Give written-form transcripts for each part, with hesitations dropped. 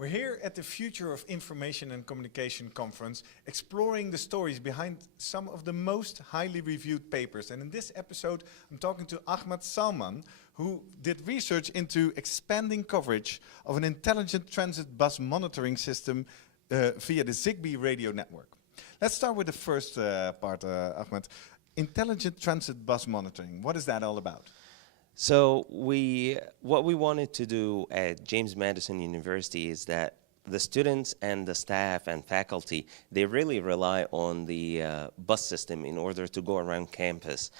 We're here at the Future of Information and Communication conference, exploring the stories behind some of the most highly reviewed papers. And in this episode, I'm talking to Ahmad Salman, who did research into expanding coverage of an intelligent transit bus monitoring system via the ZigBee radio network. Let's start with the first part, Ahmad. Intelligent transit bus monitoring, what is that all about? So what we wanted to do at James Madison University is that the students and the staff and faculty, they really rely on the bus system in order to go around campus.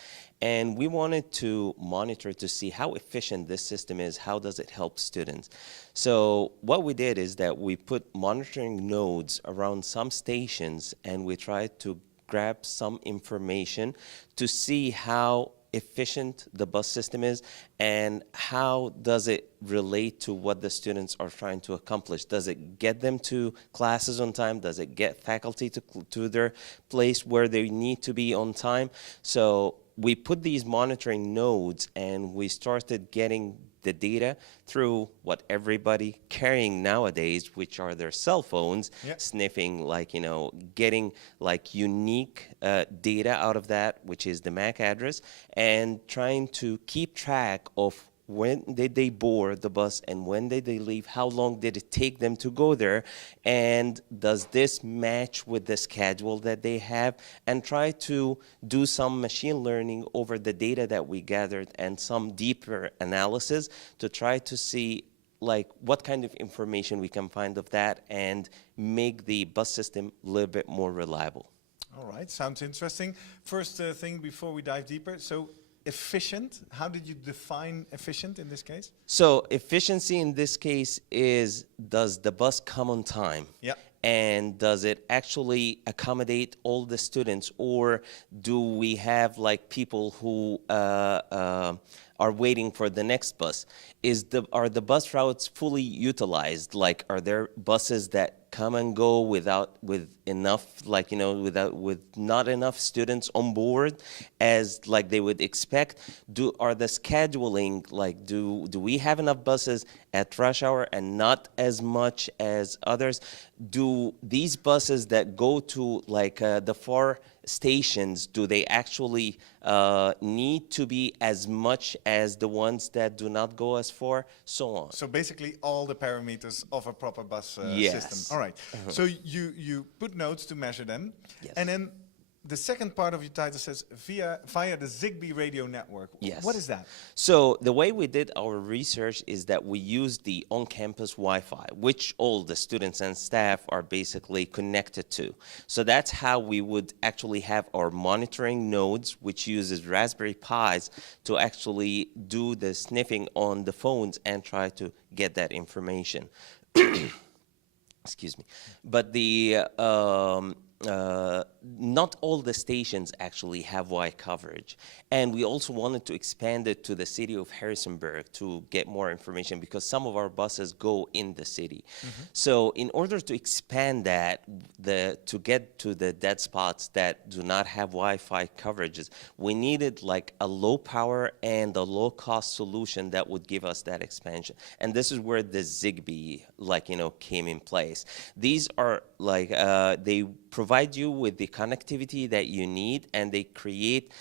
And we wanted to monitor to see how efficient this system is, how does it help students. So what we did is that we put monitoring nodes around some stations, and we tried to grab some information to see how efficient the bus system is and how does it relate to what the students are trying to accomplish. Does it get them to classes on time? Does it get faculty to their place where they need to be on time? So we put these monitoring nodes and we started getting the data through what everybody carrying nowadays, which are their cell phones, sniffing, like, you know, getting like unique data out of that, which is the MAC address, and trying to keep track of when did they board the bus and when did they leave, how long did it take them to go there, and does this match with the schedule that they have, and try to do some machine learning over the data that we gathered and some deeper analysis to try to see like what kind of information we can find of that and make the bus system a little bit more reliable. All right, sounds interesting. First thing before we dive deeper, so efficient, how did you define efficient in this case? So efficiency in this case is, does the bus come on time? Yeah. And does it actually accommodate all the students, or do we have like people who are waiting for the next bus? Are the bus routes fully utilized? Like, are there buses that come and go with enough, like, you know, with not enough students on board as like they would expect? Are the scheduling, like, do we have enough buses at rush hour and not as much as others? Do these buses that go to like the far stations, do they actually need to be as much as the ones that do not go as far? So on. So basically all the parameters of a proper bus Yes. system. All right. So you put nodes to measure them. Yes. And then the second part of your title says via the ZigBee radio network. Yes. What is that? So the way we did our research is that we used the on-campus Wi-Fi, which all the students and staff are basically connected to. So that's how we would actually have our monitoring nodes, which uses Raspberry Pis to actually do the sniffing on the phones and try to get that information. Excuse me. But not all the stations actually have Wi coverage. And we also wanted to expand it to the city of Harrisonburg to get more information, because some of our buses go in the city. So in order to expand that, to get to the dead spots that do not have Wi-Fi coverages, we needed like a low power and a low cost solution that would give us that expansion. And this is where the ZigBee, like, you know, came in place. These are like, they provide you with the connectivity that you need, and they create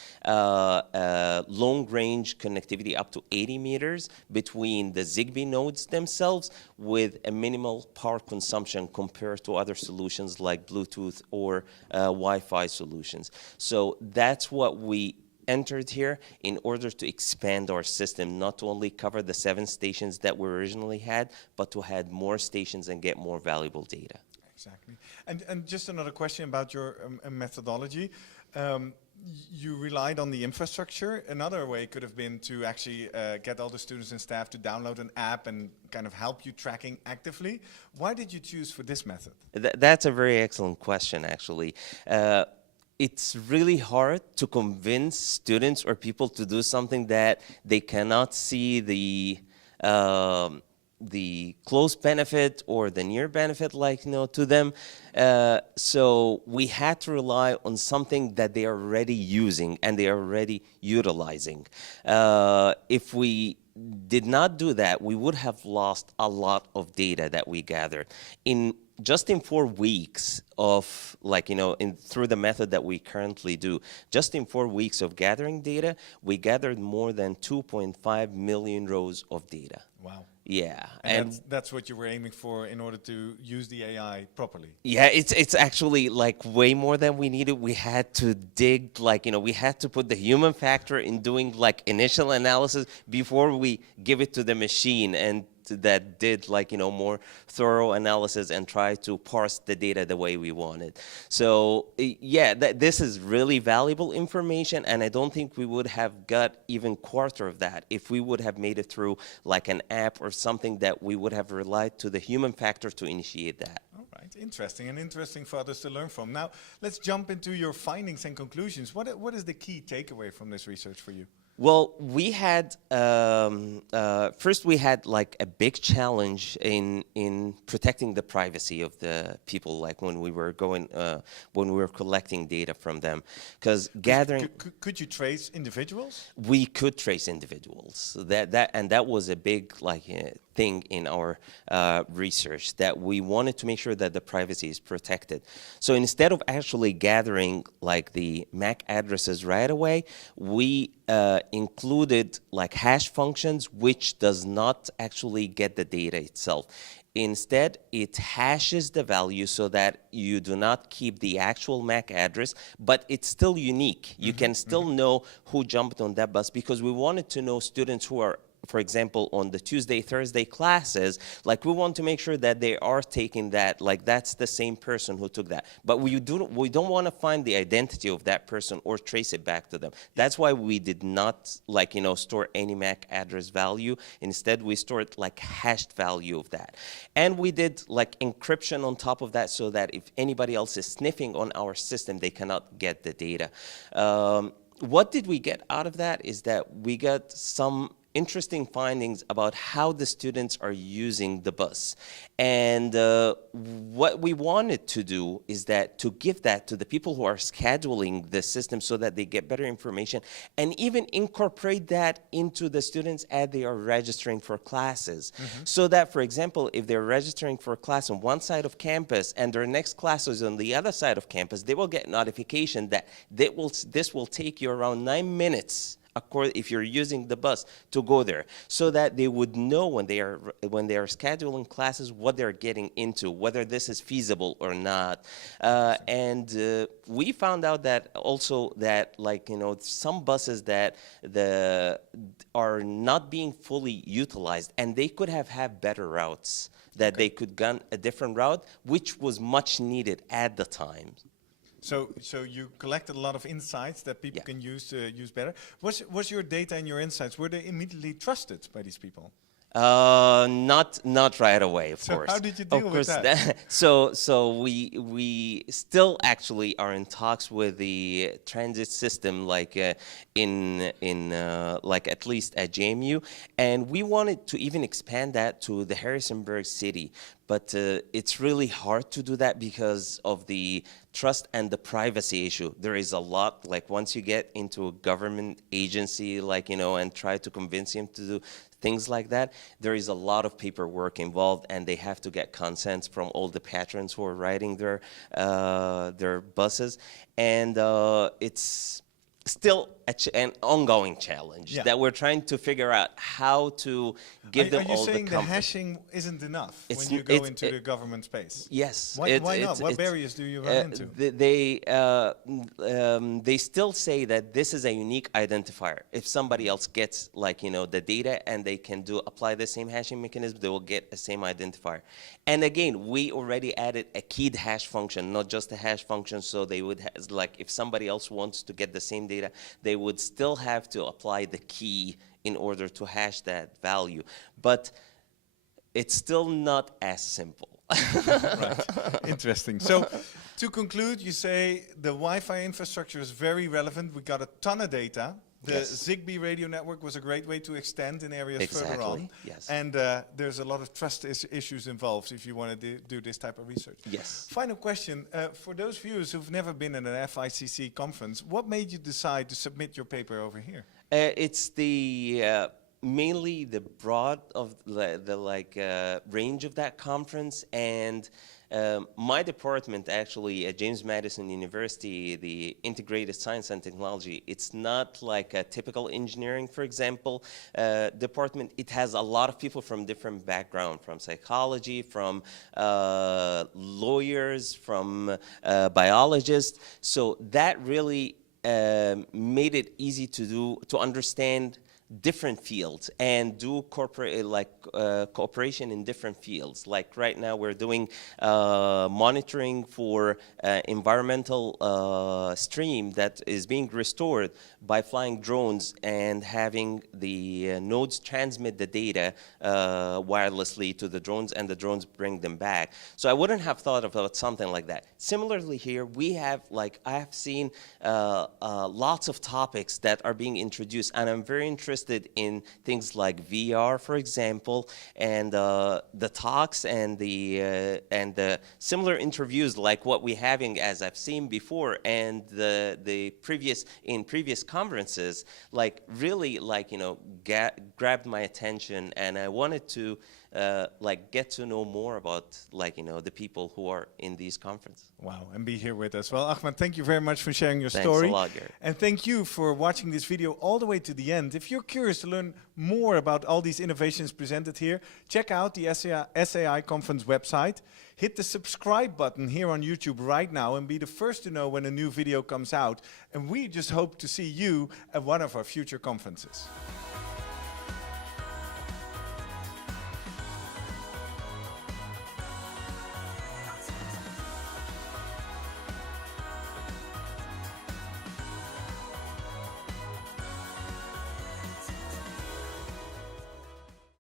long-range connectivity up to 80 meters between the ZigBee nodes themselves, with a minimal power consumption compared to other solutions like Bluetooth or Wi-Fi solutions. So that's what we entered here in order to expand our system, not to only cover the 7 stations that we originally had, but to add more stations and get more valuable data. Exactly. And just another question about your methodology. You relied on the infrastructure. Another way could have been to actually get all the students and staff to download an app and kind of help you tracking actively. Why did you choose for this method? That's a very excellent question, actually. It's really hard to convince students or people to do something that they cannot see the the close benefit or the near benefit, like, to them. So we had to rely on something that they are already using and they are already utilizing. If we did not do that, we would have lost a lot of data that we gathered. Just in 4 weeks of, through the method that we currently do, just in 4 weeks of gathering data, we gathered more than 2.5 million rows of data. Wow. Yeah. And that's what you were aiming for in order to use the AI properly. Yeah, it's actually like way more than we needed. We had to dig, we had to put the human factor in doing initial analysis before we give it to the machine, and that did more thorough analysis and try to parse the data the way we wanted. So yeah, this is really valuable information, and I don't think we would have got even quarter of that if we would have made it through an app or something that we would have relied to the human factor to initiate that. All right, interesting for others to learn from. Now let's jump into your findings and conclusions. What is the key takeaway from this research for you? Well, we had first we had a big challenge in protecting the privacy of the people, when we were collecting data from them, because gathering. Could you trace individuals? We could trace individuals. That was a big thing in our research, that we wanted to make sure that the privacy is protected. So instead of actually gathering the MAC addresses right away, we included hash functions, which does not actually get the data itself. Instead, it hashes the value so that you do not keep the actual MAC address, but it's still unique. You can still know who jumped on that bus, because we wanted to know students who are, for example, on the Tuesday, Thursday classes, we want to make sure that they are taking that, that's the same person who took that. But we don't want to find the identity of that person or trace it back to them. That's why we did not, store any MAC address value. Instead, we stored hashed value of that. And we did encryption on top of that, so that if anybody else is sniffing on our system, they cannot get the data. What did we get out of that is that we got some interesting findings about how the students are using the bus. And what we wanted to do is that to give that to the people who are scheduling the system, so that they get better information, and even incorporate that into the students as they are registering for classes. So that, for example, if they're registering for a class on one side of campus and their next class is on the other side of campus, they will get notification that this will take you around 9 minutes if you're using the bus to go there, so that they would know when they are scheduling classes what they're getting into, whether this is feasible or not. And we found out that also that some buses that are not being fully utilized, and they could have had better routes, that they could gone a different route, which was much needed at the time. So you collected a lot of insights that people can use better. Was your data and your insights, were they immediately trusted by these people? Not right away, of course. So how did you deal with that? So we still actually are in talks with the transit system, in at least at JMU, and we wanted to even expand that to the Harrisonburg city. But it's really hard to do that because of the trust and the privacy issue. There is a lot, once you get into a government agency, and try to convince him to do things like that, there is a lot of paperwork involved, and they have to get consents from all the patrons who are riding their buses, and it's still an ongoing challenge that we're trying to figure out how to give them all the comfort. Are you saying the hashing isn't enough when you go into the government space? Yes. Why not? What barriers do you run into? They still say that this is a unique identifier. If somebody else gets the data and they can apply the same hashing mechanism, they will get the same identifier. And again, we already added a keyed hash function, not just a hash function, so they would if somebody else wants to get the same data, they would still have to apply the key in order to hash that value. But it's still not as simple. Right. Interesting. So to conclude, you say the Wi-Fi infrastructure is very relevant. We got a ton of data. The Yes. ZigBee radio network was a great way to extend in areas further on. Exactly, yes. And there's a lot of trust issues involved if you want to do this type of research. Yes. Final question. For those viewers who've never been in an FICC conference, what made you decide to submit your paper over here? It's the mainly the broad of the range of that conference, and my department actually at James Madison University, the Integrated Science and Technology, it's not like a typical engineering, for example, department. It has a lot of people from different backgrounds, from psychology, from lawyers, from biologists. So that really made it easy to understand different fields and do cooperation in different fields. Like right now we're doing monitoring for environmental stream that is being restored by flying drones and having the nodes transmit the data wirelessly to the drones, and the drones bring them back. So I wouldn't have thought about something like that. Similarly here, we have, I have seen lots of topics that are being introduced, and I'm very interested in things like VR, for example, and the talks and the similar interviews like what we're having, as I've seen before, and the previous conferences, really grabbed my attention, and I wanted to get to know more about the people who are in these conferences. Wow, and be here with us. Well, Ahmed, thank you very much for sharing your Thanks story. a lot, Gary. And thank you for watching this video all the way to the end. If you're curious to learn more about all these innovations presented here, check out the SAI conference website. Hit the subscribe button here on YouTube right now and be the first to know when a new video comes out. And we just hope to see you at one of our future conferences.